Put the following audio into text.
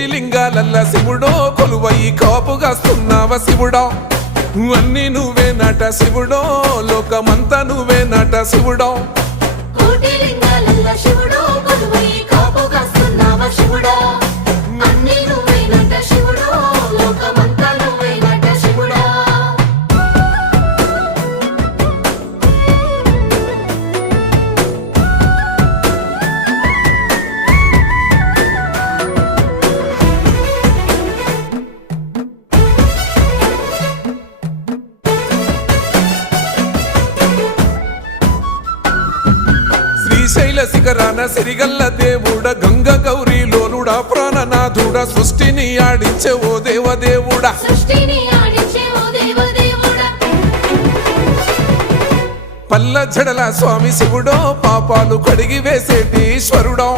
కోటి లింగాలల్ల శివుడో కొలువయి కాపుగాస్తున్నావ శివుడా అన్ని నువ్వే నట శివుడో లోకమంతా నువ్వే నట శివుడో కోటి లింగాలల్ల శివుడో కొలువయి కాపుగాస్తున్నావ శివుడా అన్ని నువ్వే నట శివుడో లోకమంతా నువ్వే నట శివుడా శ్రీశైల శిఖరాన సిరిగల్ల దేవుడ గంగ గౌరీ లోలుడా ప్రాణనాథుడ సృష్టిని ఆడించే ఓ దేవదేవుడా సృష్టిని ఆడించే ఓ దేవదేవుడా పల్ల జడల స్వామి శివుడో పాపాలు కడిగి వేసేటి ఈశ్వరుడో